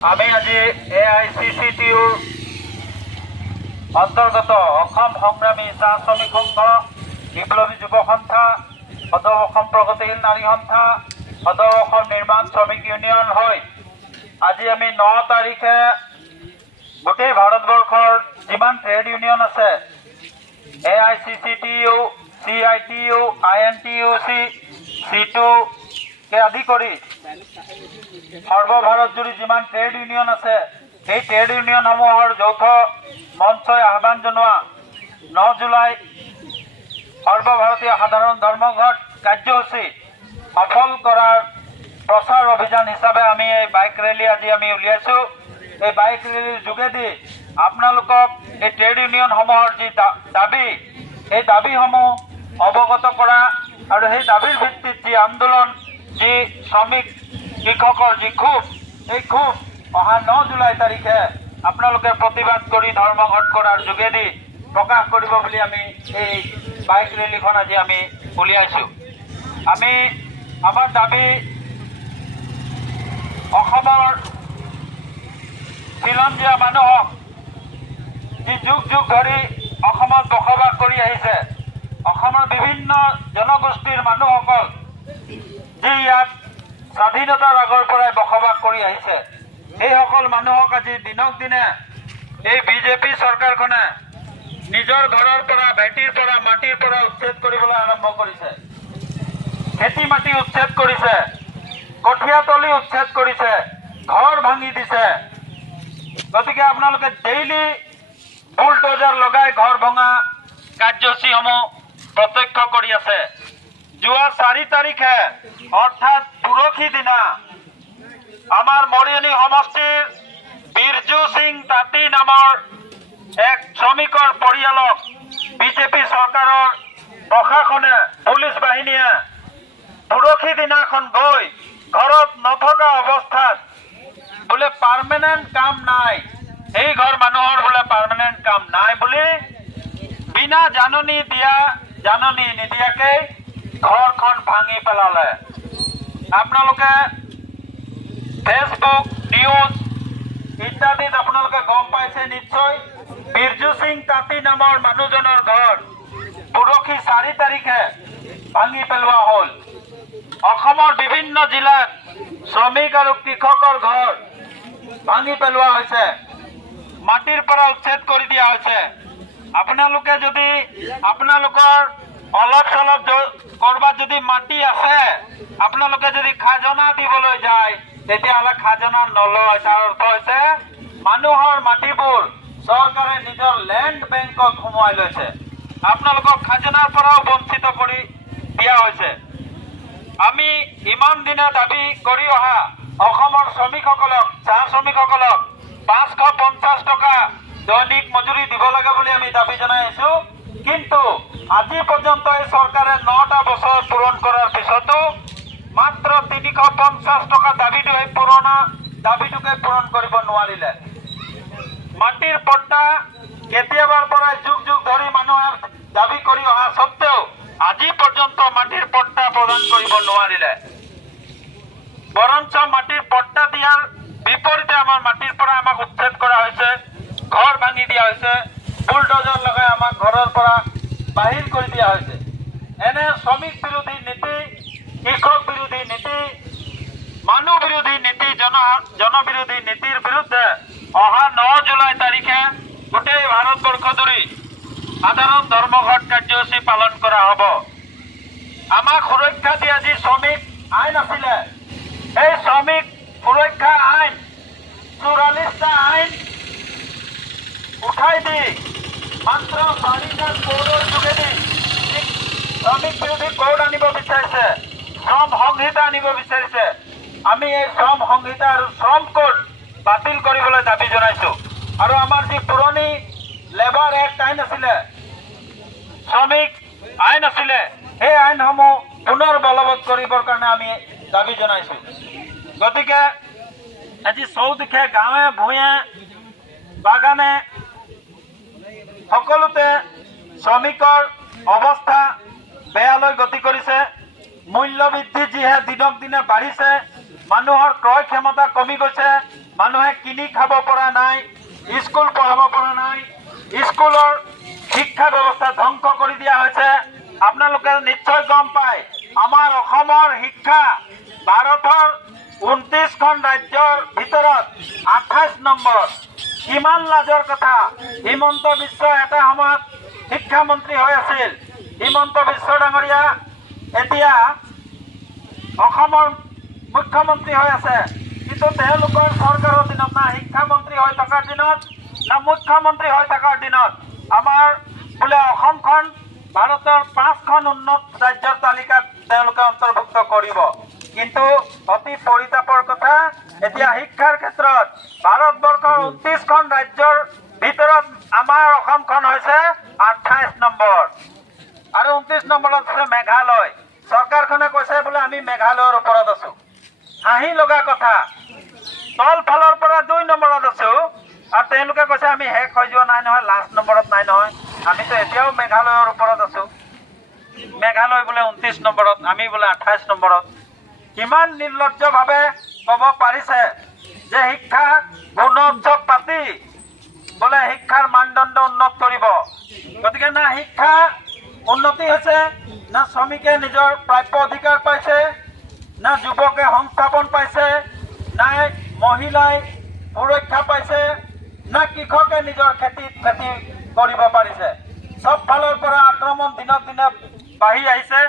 আমি আজি AICCTUৰ অন্তৰ্গত অসম সংগ্ৰামী চাহ শ্ৰমিক সংঘ, বিপ্লৱী যুৱ সন্থা, সদৌ অসম প্ৰগতিশীল নাৰী সন্থা, সদৌ অসম নিৰ্মাণ শ্ৰমিক ইউনিয়ন হৈ আজি আমি 9 তাৰিখে গোটেই ভাৰতবৰ্ষৰ যিমান ট্ৰেড ইউনিয়ন আছে AICCTU, CITU, INTUC, C2 কে আদি কৰি সৰ্বভাৰতজুৰি যিমান ট্ৰেড ইউনিয়ন আছে এই ট্ৰেড ইউনিয়নসমূহৰ যৌথ মঞ্চই আহ্বান জনোৱা 9 জুলাই সৰ্বভাৰতীয় সাধাৰণ ধৰ্মঘট কাৰ্যসূচী সফল কৰাৰ প্ৰচাৰ অভিযান হিচাপে আমি এই বাইক ৰেলী আজি আমি উলিয়াইছোঁ। এই বাইক ৰেলীৰ যোগেদি আপোনালোকক এই ট্ৰেড ইউনিয়নসমূহৰ যি দাবী এই দাবীসমূহ অৱগত কৰা আৰু সেই দাবীৰ ভিত্তিত যি আন্দোলন, যি শ্ৰমিক কৃষকৰ যি ক্ষোভ, এই ক্ষোভ অহা 9 জুলাই তাৰিখে আপোনালোকে প্ৰতিবাদ কৰি ধৰ্মঘট কৰাৰ যোগেদি প্ৰকাশ কৰিব বুলি আমি এই বাইক ৰেলীখন আজি আমি উলিয়াইছোঁ। আমি আমাৰ দাবী অসমৰ খিলঞ্জীয়া মানুহক যি যুগ যুগ ধৰি অসমত বসবাস কৰি আহিছে, অসমৰ বিভিন্ন জনগোষ্ঠীৰ মানুহসকল যি ইয়াত স্বাধীনতাৰ আগৰ পৰাই বসবাস কৰি আহিছে, এইসকল মানুহক আজি দিনক দিনে এই বিজেপি চৰকাৰখনে নিজৰ ঘৰৰ পৰা, ভেটিৰ পৰা, মাটিৰ পৰা উচ্ছেদ কৰিবলৈ আৰম্ভ কৰিছে। খেতি মাটি উচ্ছেদ কৰিছে, কঠীয়াতলি উচ্ছেদ কৰিছে, ঘৰ ভাঙি দিছে। গতিকে আপোনালোকে ডেইলি বুলডোজাৰ লগাই ঘৰ ভঙা কাৰ্যসূচীসমূহ প্ৰত্যক্ষ কৰি আছে। যোৱা 4 তাৰিখে অৰ্থাৎ পৰহি দিনা আমাৰ মৰিয়নি সমষ্টিৰ বিৰজু সিং তাঁতী নামৰ এক শ্ৰমিকৰ পৰিয়ালক বিজেপি চৰকাৰৰ প্ৰশাসনে, পুলিচ বাহিনীয়ে পৰহি দিনাখন গৈ ঘৰত নথকা অৱস্থাত বোলে পাৰ্মানেণ্ট কাম নাই, এই ঘৰ মানুহৰ বোলে পাৰ্মানেণ্ট কাম নাই বুলি বিনা জাননী নিদিয়াকৈ ঘৰখন ভাঙি পেলালে। আপোনালোকে ফেচবুক, নিউজ ইত্যাদিত আপোনালোকে গম পাইছে নিশ্চয়। বিৰজু সিং তাঁতী নামৰ মানুহজনৰ ঘৰ পৰহি 4 তাৰিখে ভাঙি পেলোৱা হ'ল। অসমৰ বিভিন্ন জিলাত শ্ৰমিক আৰু কৃষকৰ ঘৰ ভাঙি পেলোৱা হৈছে, মাটিৰ পৰা উচ্ছেদ কৰি দিয়া হৈছে। আপোনালোকে যদি আপোনালোকৰ অলপ চলপ কৰবাত যদি মাটি আছে, আপোনালোকে যদি খাজনা দিবলৈ যায় তেতিয়াহ'লে খাজনা নলয়। তাৰ অৰ্থ হৈছে মানুহৰ মাটিবোৰ চৰকাৰে নিজৰ লেণ্ড বেংকত সোমোৱাই লৈছে, আপোনালোকক খাজনাৰ পৰাও বঞ্চিত কৰি দিয়া হৈছে। আমি ইমান দিনে দাবী কৰি অহা অসমৰ শ্ৰমিকসকলক, চাহ শ্ৰমিকসকলক 550 টকা দৈনিক মজুৰি দিব লাগে বুলি আমি দাবী জনাই আহিছোঁ। কিন্তু আজি পৰ্যন্ত এই চৰকাৰে 9টা বছৰ পূৰণ কৰাৰ পিছতো মাত্ৰ 350 টকা দাবীটো, এই পুৰণা দাবীটোকে পূৰণ কৰিব নোৱাৰিলে। মাটিৰ পট্টা কেতিয়াবাৰ পৰাই যুগ যুগ ধৰি মানুহে দাবী কৰি অহা স্বত্তেও আজি পৰ্যন্ত মাটিৰ পট্টা প্ৰদান কৰিব নোৱাৰিলে। বৰঞ্চ মাটিৰ পট্টা দিয়াৰ বিপৰীতে আমাৰ মাটিৰ পৰা আমাক উচ্ছেদ কৰা হৈছে, ঘৰ ভাঙি দিয়া হৈছে, বুলডোজাৰ লগাই আমাক ঘৰৰ পৰা বাহিৰ কৰি দিয়া হৈছে। এনে শ্ৰমিক বিৰোধী নীতি, কৃষক বিৰোধী নীতি, মানুহ বিৰোধী নীতি, জনবিৰোধী নীতিৰ বিৰুদ্ধে অহা 9 জুলাই তাৰিখে গোটেই ভাৰতবৰ্ষ জুৰি সাধাৰণ ধৰ্মঘট কাৰ্যসূচী পালন কৰা হ'ব। আমাক সুৰক্ষা দিয়া যি শ্ৰমিক আইন আছিলে, এই শ্ৰমিক সুৰক্ষা আইন 44টা আইন উঠাই দি মাত্ৰ 4টা কোডৰ যোগেদি শ্ৰমিক বিৰোধী কোড আনিব বিচাৰিছে, শ্ৰম সংহিতা আনিব বিচাৰিছে। আমি এই শ্ৰম সংহিতা আৰু শ্ৰম কোড বাতিল কৰিবলৈ দাবী জনাইছোঁ। আৰু আমাৰ যি পুৰণি লেবাৰ এক্ট আইন আছিলে, শ্ৰমিক আইন আছিলে, সেই আইনসমূহ পুনৰ বলবৎ কৰিবৰ কাৰণে আমি দাবী জনাইছোঁ। গতিকে আজি চৌদিশে গাঁৱে ভূঞে বাগানে সকলোতে শ্ৰমিকৰ অৱস্থা বেয়ালৈ গতি কৰিছে। মূল্য বৃদ্ধি যিহে দিনক দিনে বাঢ়িছে, মানুহৰ ক্ৰয় ক্ষমতা কমি গৈছে, মানুহে কিনি খাব পৰা নাই, স্কুল পঢ়াব পৰা নাই, স্কুলৰ শিক্ষা ব্যৱস্থা ধ্বংস কৰি দিয়া হৈছে। আপোনালোকে নিশ্চয় গম পায় আমাৰ অসমৰ শিক্ষা ভাৰতৰ 29খন ৰাজ্যৰ ভিতৰত 28 নম্বৰ। কিমান লাজৰ কথা। হিমন্ত বিশ্ব এটা সময়ত শিক্ষামন্ত্ৰী হৈ আছিল। হিমন্ত বিশ্ব ডাঙৰীয়া এতিয়া অসমৰ মুখ্যমন্ত্ৰী হৈ আছে, কিন্তু তেওঁলোকৰ চৰকাৰৰ দিনত না শিক্ষামন্ত্ৰী হৈ থকাৰ দিনত না মুখ্যমন্ত্ৰী হৈ থকাৰ দিনত আমাৰ বোলে অসমখন ভাৰতৰ 5খন উন্নত ৰাজ্যৰ তালিকাত তেওঁলোকে অন্তৰ্ভুক্ত কৰিব। কিন্তু অতি পৰিতাপৰ কথা, এতিয়া শিক্ষাৰ ক্ষেত্ৰত ভাৰতবৰ্ষৰ 29খন ৰাজ্যৰ ভিতৰত আমাৰ অসমখন হৈছে 28 নম্বৰ আৰু 29 নম্বৰত আছে মেঘালয়। চৰকাৰখনে কৈছে বোলে আমি মেঘালয়ৰ ওপৰত আছো। হাঁহি লগা কথা। তল ফালৰ পৰা 2 নম্বৰত আছো আৰু তেওঁলোকে কৈছে আমি শেষ হৈ যোৱা নাই নহয়, লাষ্ট নম্বৰত নাই নহয়, আমিতো এতিয়াও মেঘালয়ৰ ওপৰত আছো। মেঘালয় বোলে 29 নম্বৰত, আমি বোলে 28 নম্বৰত। কিমান নিৰ্লজ্জভাৱে ক'ব পাৰিছে যে শিক্ষা গুণোৎসৱ পাতি বোলে শিক্ষাৰ মানদণ্ড উন্নত কৰিব। গতিকে না শিক্ষা উন্নতি হৈছে, না শ্ৰমিকে নিজৰ প্ৰাপ্য অধিকাৰ পাইছে, না যুৱকে সংস্থাপন পাইছে, না মহিলাই সুৰক্ষা পাইছে, না কৃষকে নিজৰ খেতি কৰিব পাৰিছে। চব ফালৰ পৰা আক্ৰমণ দিনক দিনে বাঢ়ি আহিছে।